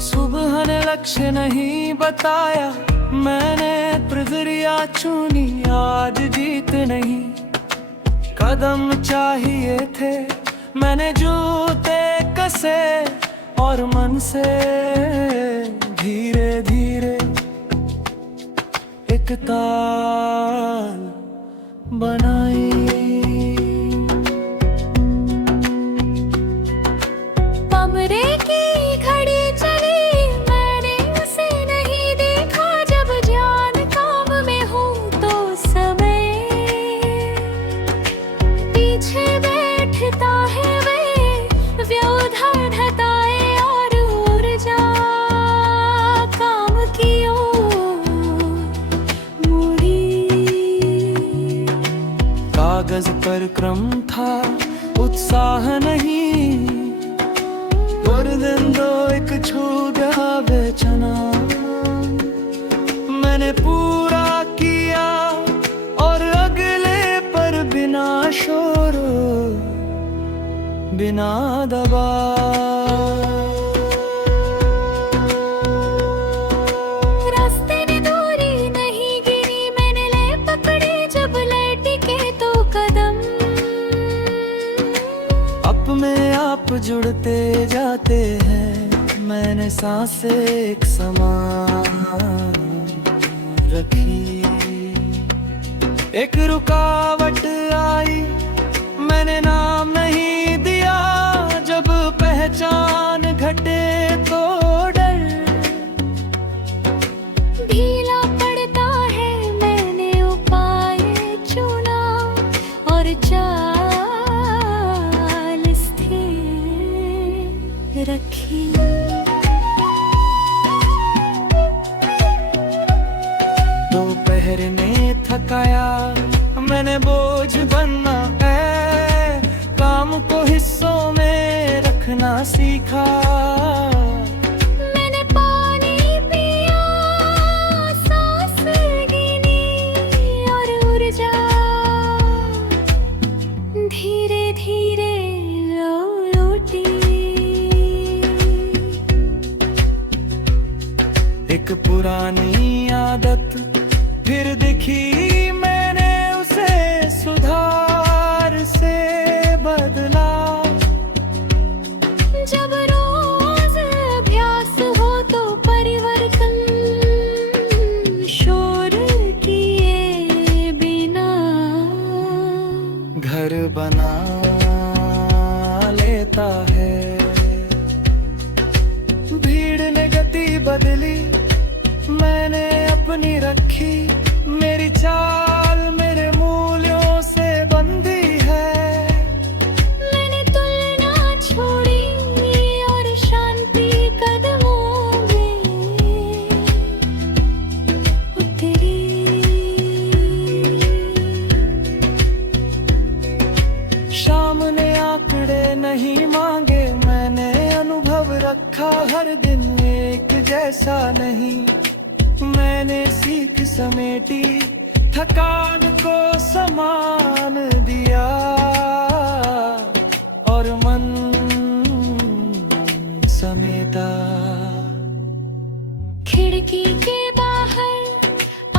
सुबह ने लक्ष्य नहीं बताया, मैंने प्रक्रिया चुनी, आज जीत नहीं। कदम चाहिए थे, मैंने जूते कसे और मन से धीरे धीरे एक ताल बनाई। कमरे की घड़ी चली, मैंने उसे नहीं देखा। जब जान काम में हो तो समय पीछे बैठता है, वे व्यवधान हटाए और ऊर्जा काम की ओर मुड़ी। कागज पर क्रम था, उत्साह नहीं। और दिन दो एक छू गया बेचना, मैंने पूरा किया और अगले पर बिना शोर बिना दबाव। रास्ते ने दूरी नहीं गिरी, मैंने ले पकड़े जब लौटी के तो कदम। अब में आप जुड़ते जाते हैं, मैंने सांसें एक समान रखी। एक रुकावट आई, मैंने नाम नहीं दिया। जब पहचान घटे तो डर ढीला पड़ता है, मैंने उपाय चुना और चाल स्थिर रखी। दोपहर ने थकाया, मैंने बोझ बनना है। काम को हिस्सों में रखना सीखा। मैंने पानी पिया, सांस गिनी और ऊर्जा धीरे धीरे लौटी। एक पुरानी आदत फिर दिखी, मैंने उसे सुधार से बदला। जब रोज अभ्यास हो तो परिवर्तन शोर किए बिना घर बना लेता है। भीड़ ने गति बदली, मैंने अपनी रखी। मेरी चाल मेरे मूल्यों से बंधी है। मैंने तुलना छोड़ी और शांति कदमों में उतरी। शाम ने आंकड़े नहीं मांगे, मैंने अनुभव रखा। हर दिन एक जैसा नहीं, मैंने सीख समेटी। थकान को समान दिया और मन समेटा। खिड़की के बाहर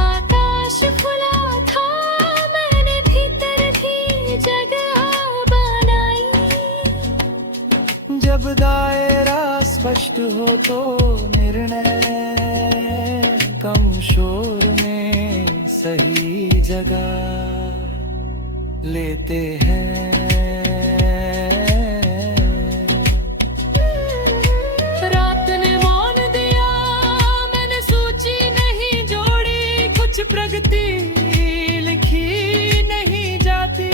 आकाश खुला था, मैंने भीतर भी जगह बनाई। जब दायरा स्पष्ट हो तो निर्णय कम शोर में सही जगह लेते हैं। रात ने मौन दिया, मैंने सूची नहीं जोड़ी। कुछ प्रगति लिखी नहीं जाती,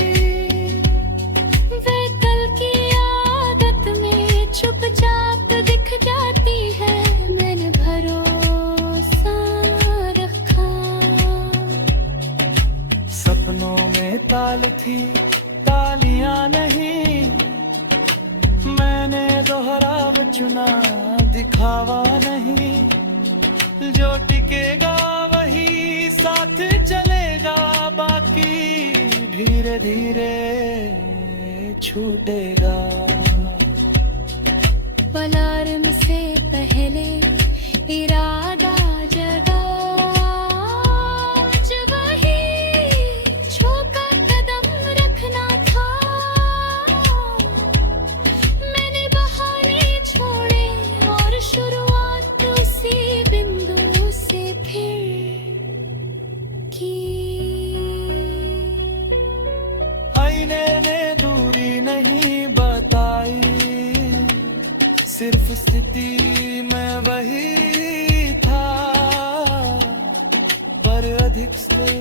वे कल की आदत में चुपचाप दिख जाती है। मैंने भरोसा रखा, सपनों में ताल थी तालियां नहीं, मैंने दोहराव चुना दिखावा नहीं। जो टिकेगा वही साथ चलेगा, बाकी धीरे धीरे छूटेगा। अलार्म से पहले इरादा जगा, आज वही झोंका कदम रखना था। मैंने बहाने छोड़े और शुरुआत उसी बिंदु से फिर की। आईने ने दूरी नहीं बताई, सिर्फ स्थिति में वही था। पर अधिक से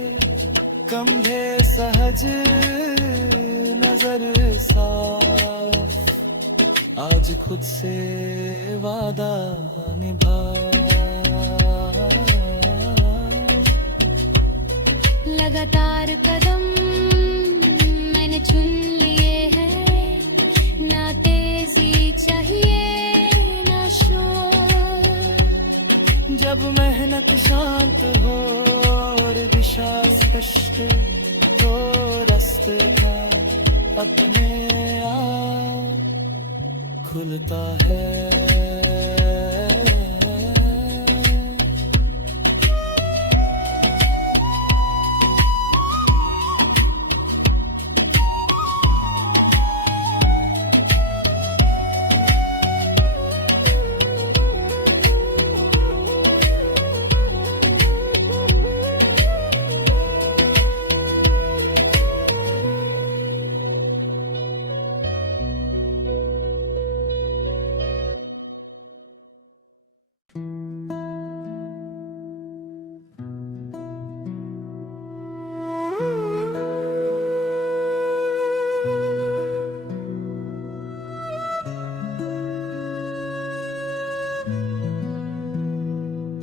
कम थे सहज नजर साफ, आज खुद से वादा निभा। लगातार कदम मैंने चुन लिए हैं, ना तेजी चाहिए ना शोर। जब मेहनत शांत हो और दिशा स्पष्ट, तो रास्ता अपने आप खुलता है।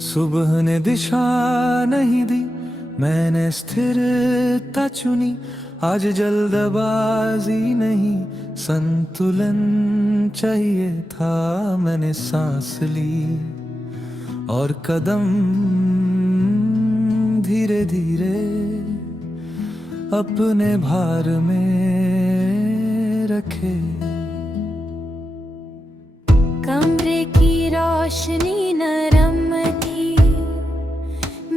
सुबह ने दिशा नहीं दी, मैंने स्थिरता चुनी। आज जल्दबाजी नहीं, संतुलन चाहिए था। मैंने सांस ली और कदम धीरे धीरे अपने भार में रखे। कमरे की रोशनी नरम थी,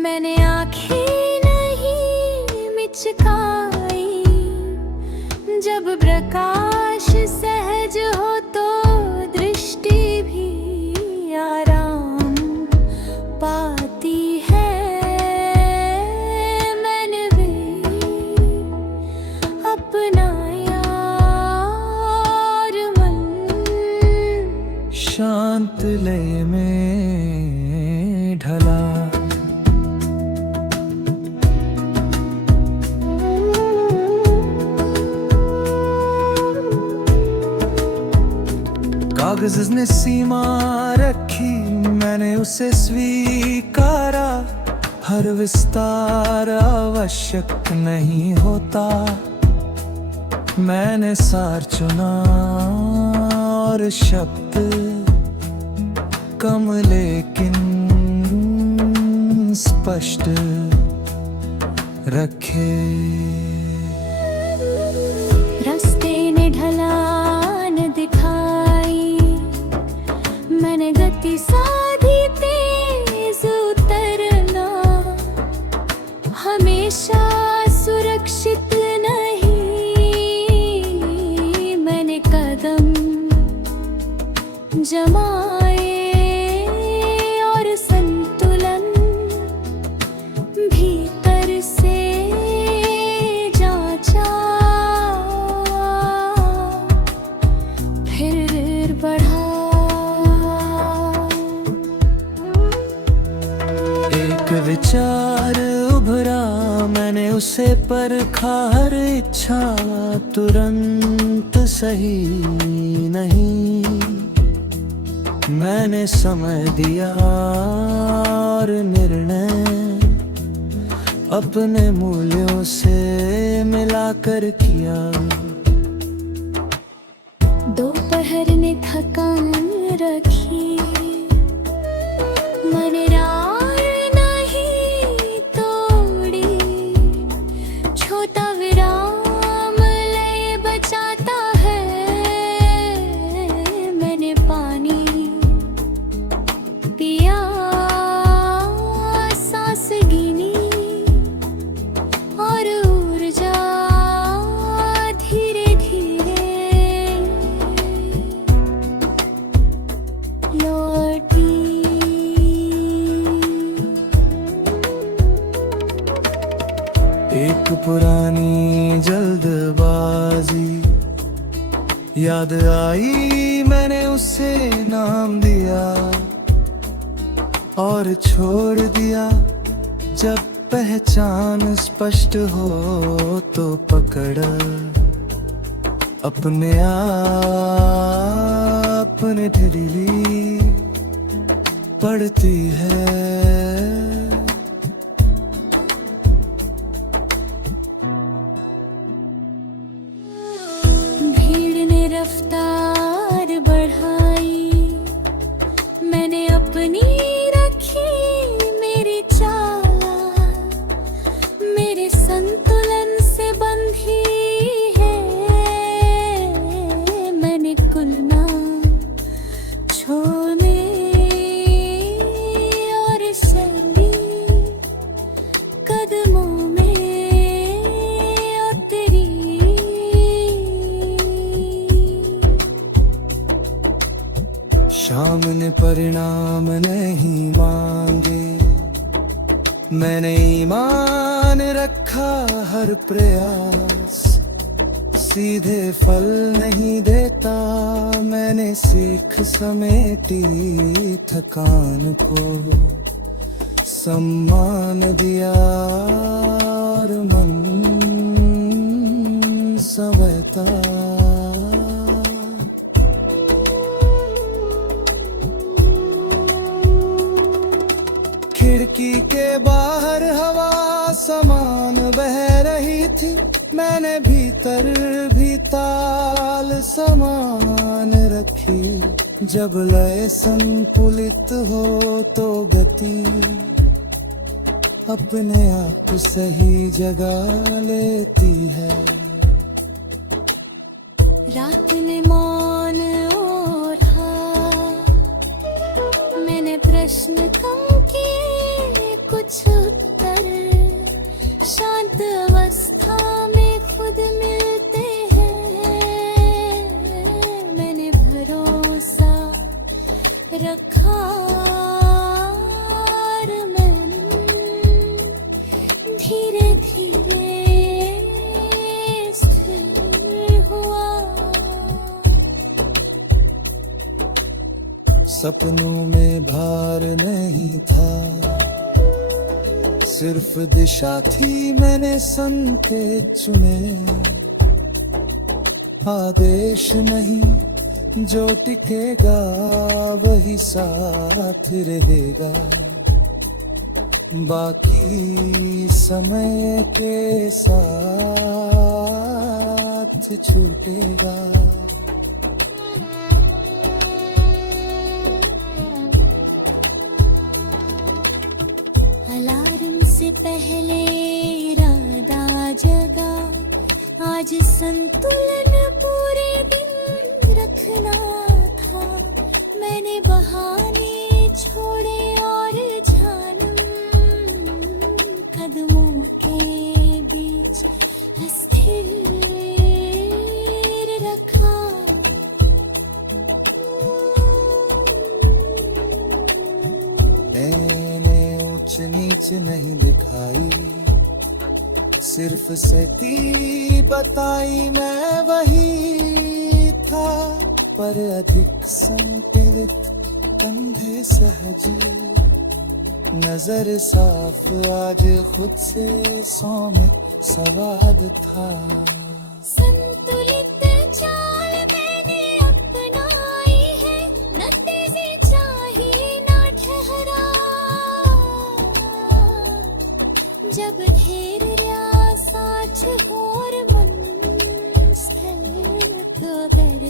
मैंने आँखें नहीं मिचकाई। जब प्रकाश सहज हो तो दृष्टि भी आराम पाती है। मैंने भी अपनाया और मन शांत लय में ढला। कागज ने सीमा रखी, मैंने उसे स्वीकारा। हर विस्तार आवश्यक नहीं होता। मैंने सार चुना और शब्द कम लेकिन स्पष्ट रखे। रास्ते ने ढलान दिखाई, मैंने गति साधी तेज उतरना। हमेशा सुरक्षित नहीं, मैंने कदम जमाए और संतुलन भीतर से जांचा। फिर बढ़ा। एक विचार उभरा, मैंने उसे परखा। हर इच्छा तुरंत सही नहीं। मैंने समय दिया और निर्णय अपने मूल्यों से मिलाकर किया। दोपहर ने थकान रखी, मन रार नहीं तोड़ी, छोटा विराम लय बचाता है। मैंने पानी पिया, सांस गिनी और ऊर्जा धीरे धीरे लौटी। एक पुरानी जल्दबाजी याद आई, मैंने उसे नाम दिया और छोड़ दिया। जब पहचान स्पष्ट हो तो पकड़ अपने आप ने ढीली पड़ती है। भीड़ ने रफ्तार बढ़ाई, मैंने अपनी रखी मेरी चाल, मेरे संतुलन से बंधी है। मैंने कुलना छोड़ने और शैली कदमों में उतरी। शाम ने परिणाम नहीं मांगे, मैंने ईमान रखा हर प्रयास सीधे फल नहीं देता। मैंने सीख समेटी थकान को, सम्मान दिया और मन संवरता। खिड़की के बाहर हवा समान बह रही थी, मैंने भीतर भी ताल समान रखी। जब लय संतुलित हो तो गति अपने आप सही जगह लेती है। रात में मौन ओढ़ा, मैंने प्रश्न कम किए, कुछ उत्तर शांत अवस्था में खुद मिलते हैं। मैंने भरोसा रखा और मन धीरे धीरे स्थिर हुआ। सपनों में भार नहीं था, सिर्फ दिशा थी, मैंने संकेत चुने। आदेश नहीं, जो टिकेगा वही साथ रहेगा, बाकी समय के साथ छूटेगा। अलार्म से पहले इरादा जगा, आज संतुलन पूरे दिन रखना था। मैंने बहाने छोड़े और जानम कदमों के बीच अस्थिर रखा। मैंने ऊंच नीच नहीं दिखाई, सिर्फ सती बताई, मैं वही था पर अधिक संतुलित, कंधे सहज, नजर साफ, आज खुद से सौम्य सवाद था। संतुलित चाल मैंने अपनाई है, न तेजी चाहिए न ठहरा। जब घेरल्या साच होर मन स्थल तो दर्द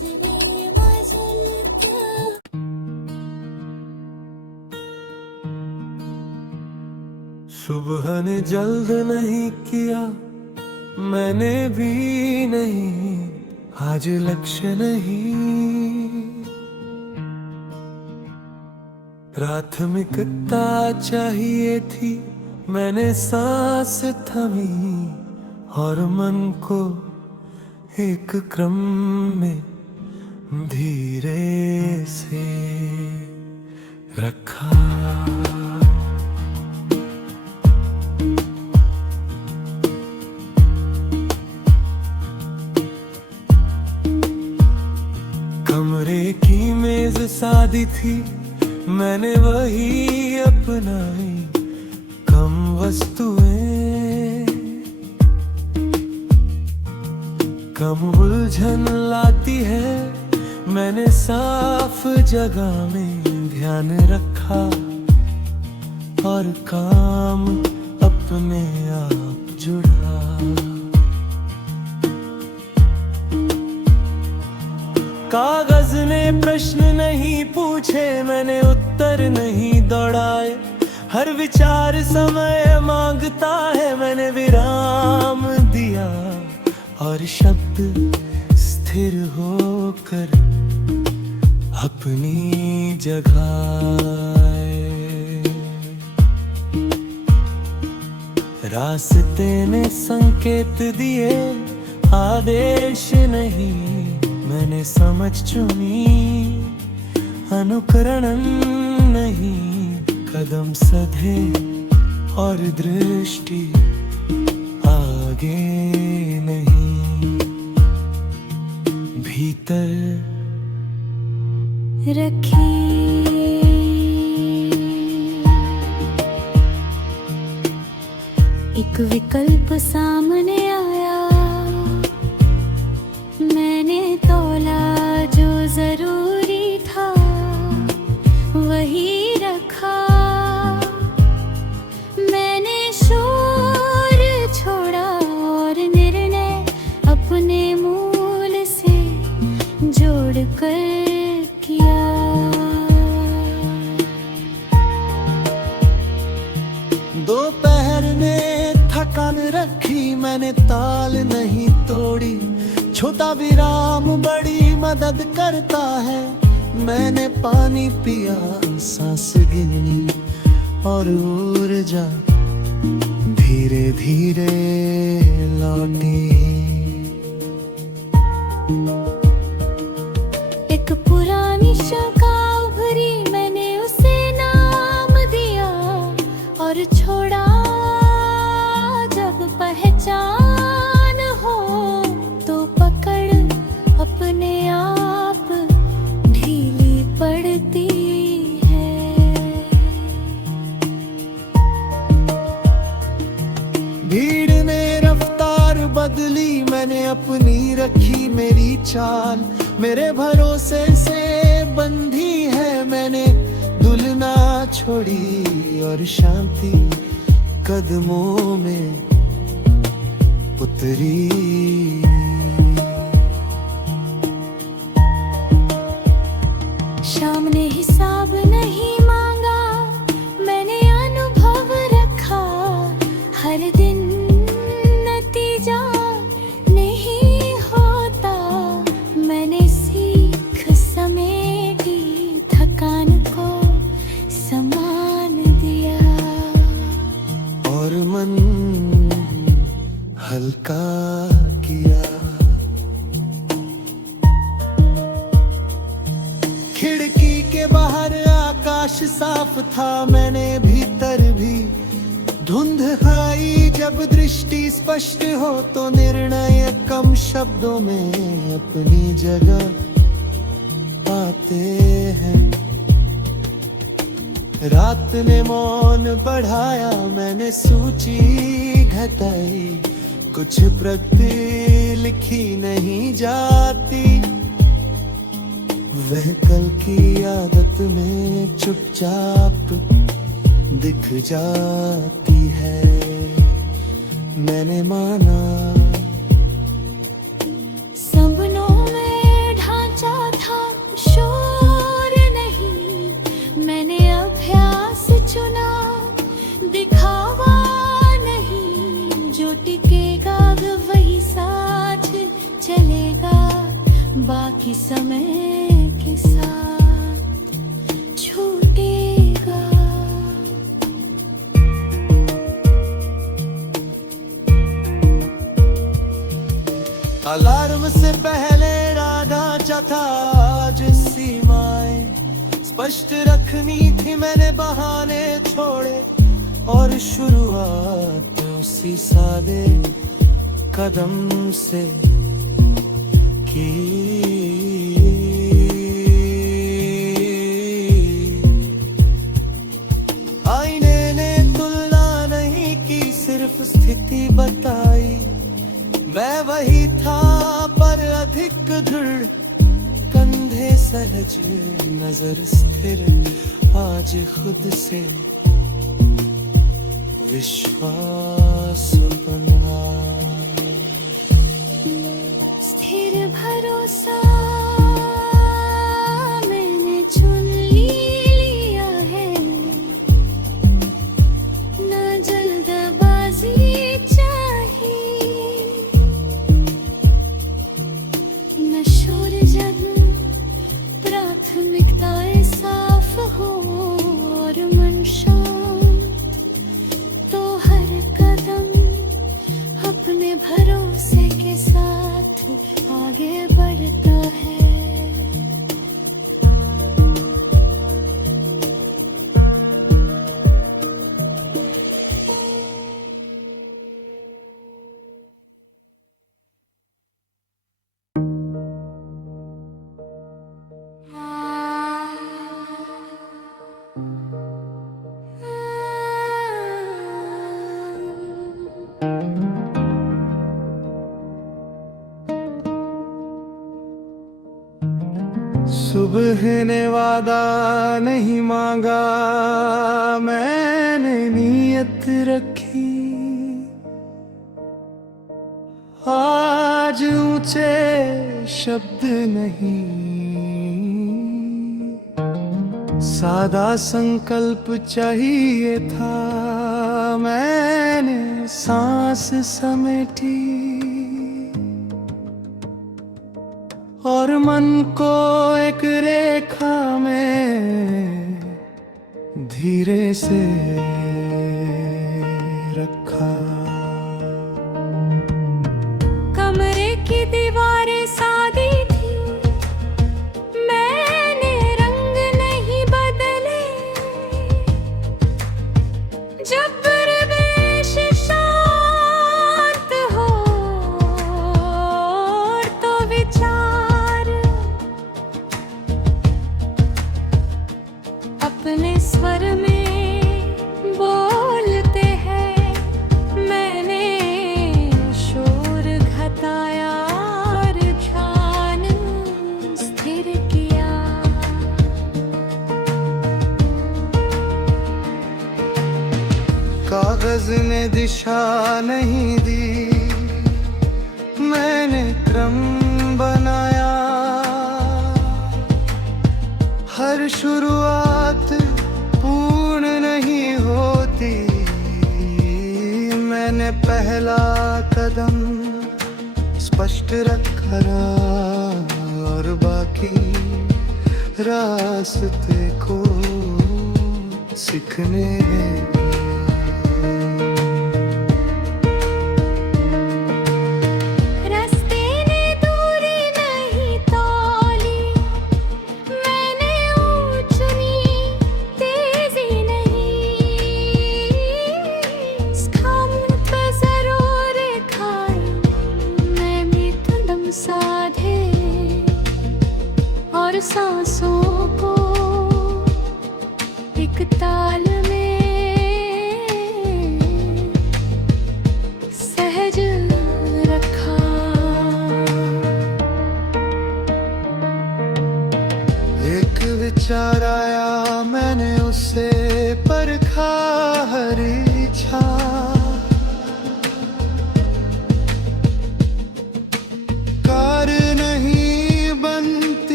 तेरे मजल क्या सुबह ने जल्द नहीं किया, मैंने भी नहीं, आज लक्ष्य नहीं। प्राथमिकता चाहिए थी, मैंने सांस थमी और मन को एक क्रम में धीरे से रखा। कमरे की मेज सादी थी, मैंने वही अपनाई कम वस्तुएं, कम उलझन लाती है। मैंने साफ जगह में ध्यान रखा और काम अपने आप जुड़ा। कागज ने प्रश्न नहीं पूछे, मैंने उत्तर नहीं दौड़ाए। हर विचार समय मांगता है, मैंने विराम दिया और शब्द स्थिर होकर अपनी जगह आए। रास्ते ने संकेत दिए, आदेश नहीं, मैंने समझ चुनी। अनुकरण नहीं, कदम सधे और दृष्टि आगे नहीं, भीतर रखी। एक विकल्प सामने आया, मैंने तौला जो जरूरी था वही रखा। मैंने शोर छोड़ा और निर्णय अपने मूल से जोड़कर किया। दोपहर ने थकान रखी, मैंने ताल नहीं तोड़ी। छोटा विराम बड़ी मदद करता है, मैंने पानी पिया, सांस गिनी और ऊर्जा धीरे धीरे लौटी। एक पुरानी शंका उभरी, मैंने उसे नाम दिया और छोड़ा। जब पहचान हो तो पकड़ अपने आप ढीली पड़ती है। भीड़ ने रफ्तार बदली, मैंने अपनी रखी मेरी चाल। मेरे भरोसे से बंधी है, मैंने दुलना छोड़ी और शांति कदमों में उतरी। शाम ने हिसाब नहीं मांगा, मैंने अनुभव रखा। हर दिन नतीजा नहीं होता, मैंने सीख समेटी, थकान को समान दिया और मन हल्का किया। खिड़की के बाहर आकाश साफ था, मैंने भीतर भी धुंध आई। जब दृष्टि स्पष्ट हो तो निर्णय कम शब्दों में अपनी जगह पाते हैं। रात ने मौन बढ़ाया, मैंने सूची घटाई। कुछ प्रगति लिखी नहीं जाती, वह कल की आदत में चुपचाप दिख जाती है। मैंने माना सपनों में ढांचा था शोर नहीं, मैंने अभ्यास चुना दिखावा नहीं। जो टिकेगा वही साथ चलेगा, बाकी समय के साथ छूटेगा। अलार्म से पहले ढांचा था, आज सीमाएं स्पष्ट रखनी थी। मैंने बहाने छोड़े और शुरुआत उसी सादे कदम से की। आईने ने तुलना नहीं की, सिर्फ स्थिति बताई। मैं वही था पर अधिक दृढ़, कंधे सहज नजर स्थिर। आज खुद से विश्वास बना। स्थिर भरोसा मैंने चुन लिया है, न जल्दबाजी चाहिए, न शोर। जब प्राथमिकताएं साफ हो और मन शांत, तो हर कदम अपने भरोसे के साथ आगे बढ़ता है। सुबह ने वादा नहीं मांगा, मैंने नीयत रखी। आज ऊंचे शब्द नहीं, सादा संकल्प चाहिए था। मैंने सांस समेटी और मन को एक रेखा में धीरे से रखा। कमरे की दीवारें सादी थी, मैंने रंग नहीं बदले। जब परिवेश शांत हो तो विचार अपने स्वर में बोलते हैं। मैंने शोर घटाया और ध्यान स्थिर किया। कागज ने दिशा नहीं दी, मैंने क्रम बनाया। हर शुरुआत पूर्ण नहीं होती, मैंने पहला कदम स्पष्ट रखा और बाकी रास्ते को सीखने रास्ते ने दूरी नहीं तौली, मैंने ऊंच नी तेजी नहीं। स्थान पे जरूर खाई मैंने तुम साधे और सांसों को एक ताल में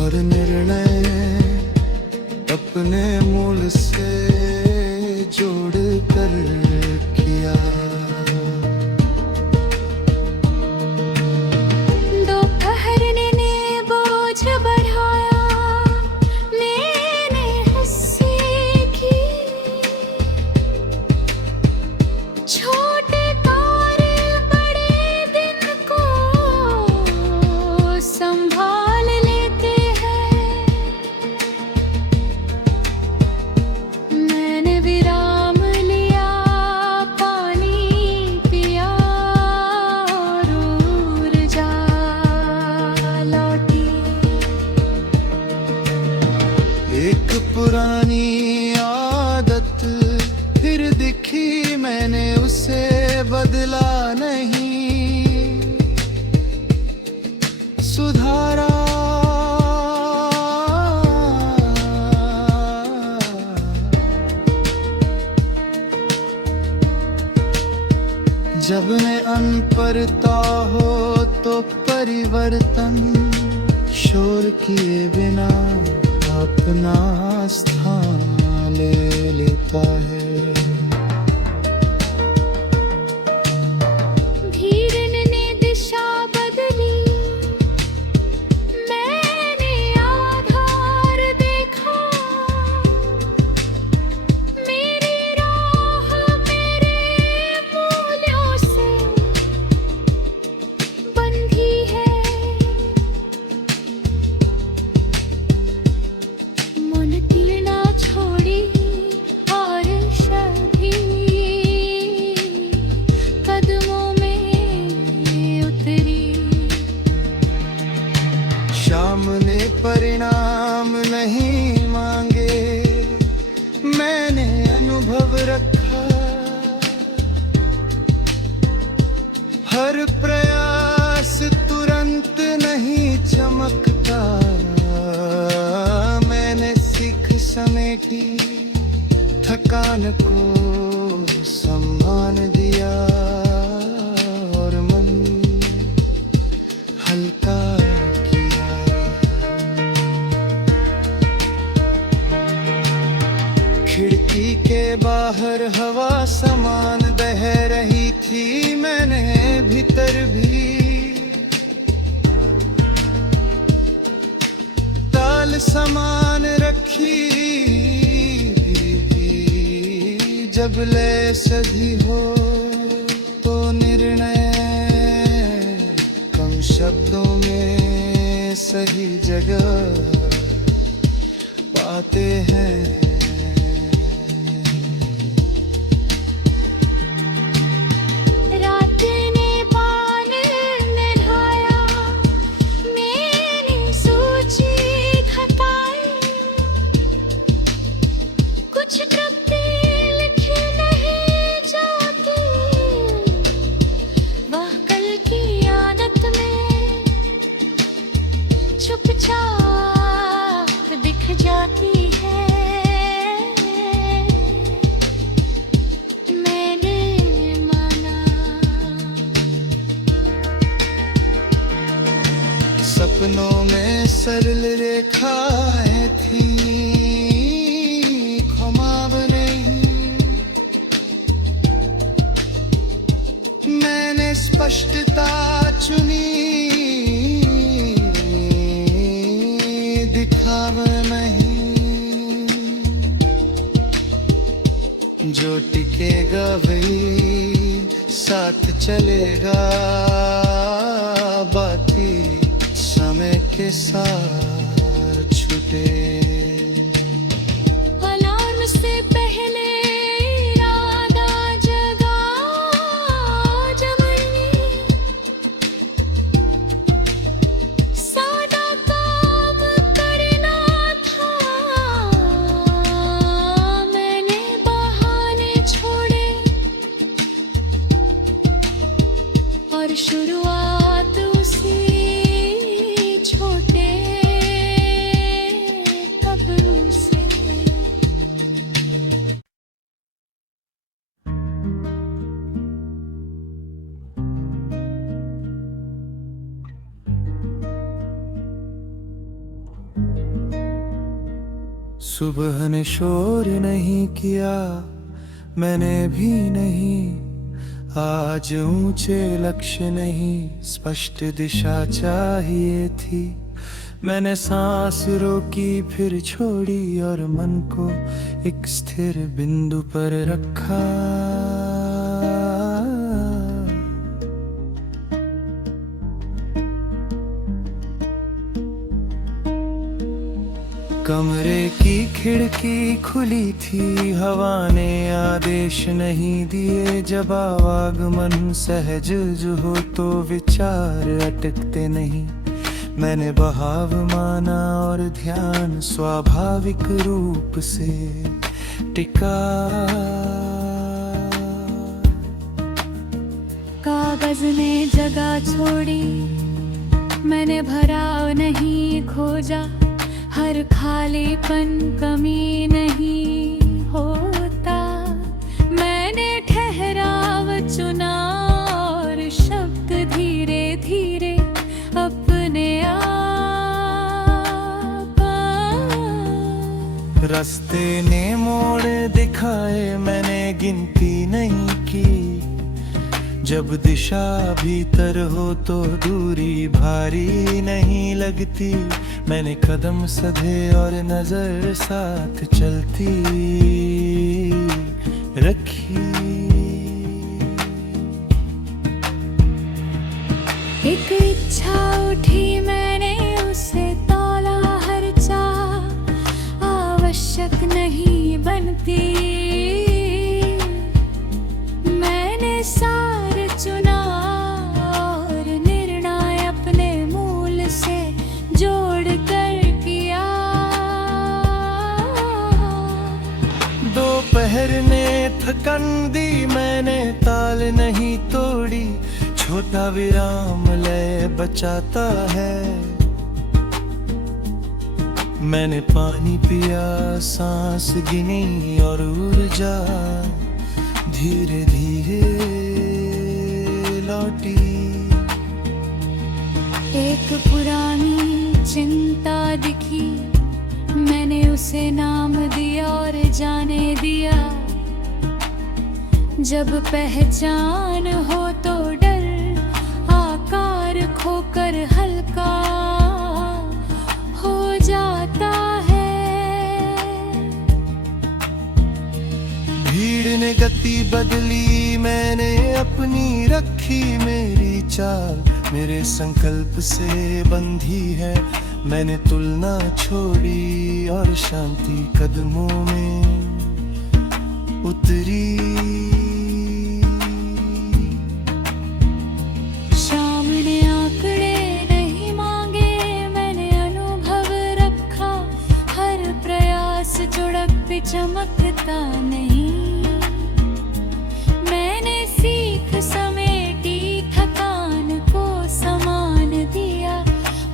और निर्णय अपने मूल से जोड़ कर किया। दोपहर ने बोझ बढ़ाया, मैंने हंसी की। छोटे तारे बड़े दिन को संभाल लेते हैं। मैंने विराम लिया, पानी पिया और ऊर्जा लौटी। एक पुरानी आदत फिर दिखी, मैंने उसे बदला नहीं, सुधारा। जब में अनपरता हो तो परिवर्तन शोर किए बिना अपना स्थान ले लेता है। धीर ने दिशा बदली, मैंने आधार देखा। मेरी राह मेरे मूल्यों से बंधी है। मन कीड़ा छोड़ी और सभी कदमों में उतरी। शाम ने परिणाम नहीं मांगे, मैंने अनुभव रखा। हर प्रयास तुरंत नहीं चमकता, मैंने सीख समेटी, थकान को सम्मान दिया और मन हल्का किया। खिड़की के बाहर हवा समान बह रही थी, मैंने भीतर भी ताल समान रखी। जब ले सधी हो तो निर्णय कम शब्दों में सही जगह पाते हैं। रात ने पान नढ़ाया, मेरी सूची घटाई। कुछ तृप्ति लिखी नहीं जाती, वह कल की आदत में चुपचाप दिख जाती है। मैंने माना सपनों में सरल रेखाएं थी, घुमाव नहीं। मैंने स्पष्टता चुनी, दिखावा नहीं। जो टिकेगा वही साथ चलेगा, बाकी समय के साथ छूटे। अलार्म से पहले इरादा जगा, जबरनी सादा काम करना था। मैंने बहाने छोड़े और शुरुआत उसी छोटे सुबह ने शोर नहीं किया, मैंने भी नहीं। आज ऊंचे लक्ष्य नहीं, स्पष्ट दिशा चाहिए थी। मैंने सांस रोकी फिर छोड़ी और मन को एक स्थिर बिंदु पर रखा। कमरे की खिड़की खुली थी, हवा ने आदेश नहीं दिए। जब आवागमन सहज जो हो तो विचार अटकते नहीं। मैंने बहाव माना और ध्यान स्वाभाविक रूप से टिका। कागज ने जगह छोड़ी, मैंने भराव नहीं खोजा। हर खालीपन कमी नहीं होता। मैंने ठहराव चुना और शब्द धीरे धीरे अपने आप। रास्ते ने मोड़ दिखाए, मैंने गिनती नहीं की। जब दिशा भीतर हो तो दूरी भारी नहीं लगती। मैंने कदम सधे और नजर साथ चलती रखी। एक इच्छा उठी, मैंने उसे तौला। हर चाह आवश्यक नहीं बनती। मैंने सार चुना और निर्णय अपने मूल से जोड़ कर किया। दोपहर ने थकन दी, मैंने ताल नहीं तोड़ी। छोटा विराम लय बचाता है। मैंने पानी पिया, सांस गिनी और ऊर्जा धीरे धीरे लौटी। एक पुरानी चिंता दिखी, मैंने उसे नाम दिया और जाने दिया। जब पहचान हो तो डर आकार खोकर हल्का हो जाता है। भीड़ ने गति बदली, मैंने अपनी रखी। मेरी चाल मेरे संकल्प से बंधी है। मैंने तुलना छोड़ी और शांति कदमों में उतरी। शाम ने आंकड़े नहीं मांगे, मैंने अनुभव रखा। हर प्रयास चुड़क पे चमकता नहीं। मैंने सीख समेटी, थकान को समान दिया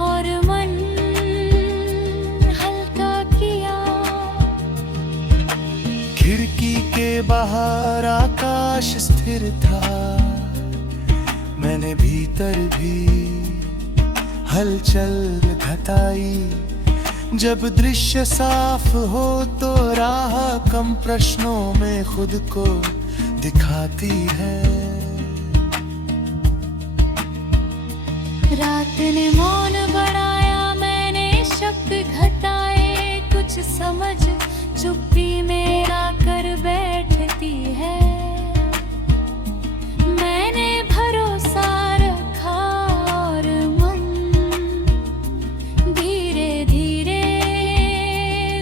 और मन हल्का किया। खिड़की के बाहर आकाश स्थिर था। मैंने भीतर भी हलचल घटाई। जब दृश्य साफ हो तो राह कम प्रश्नों में खुद को दिखाती है। रात ने मौन बढ़ाया, मैंने शब्द घटाए। कुछ समझ चुप्पी में आकर बैठती है। मैंने भरोसा रखा और मन धीरे धीरे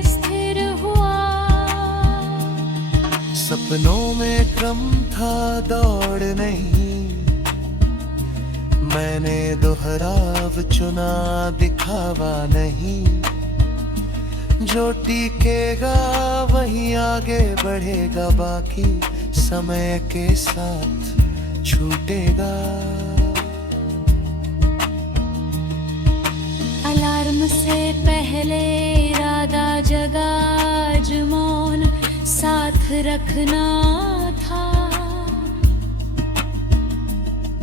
स्थिर हुआ। सपनों में क्रम था, दौड़ नहीं। मैंने दोहराव चुना, दिखावा नहीं। जो टिकेगा वही आगे बढ़ेगा, बाकी समय के साथ छूटेगा। अलार्म से पहले इरादा जगा, आज मौन साथ रखना था।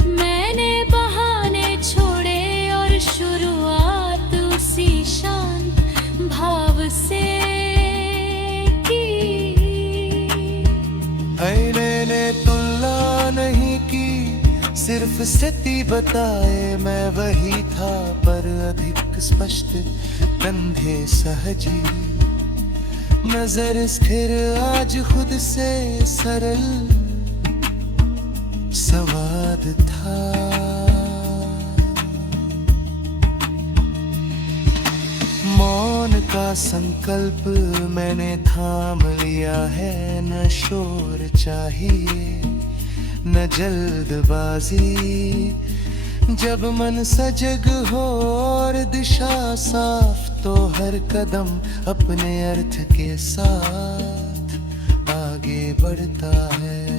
मैंने बहाने छोड़े और शुरुआत उसी शांत भाव से सिर्फ स्थिति बताए मैं वही था, पर अधिक स्पष्ट कंधे सहजी, नजर स्थिर आज खुद से सरल संवाद था। मौन का संकल्प मैंने थाम लिया है, न शोर चाहिए न जल्दबाजी, जब मन सजग हो और दिशा साफ तो हर कदम अपने अर्थ के साथ आगे बढ़ता है।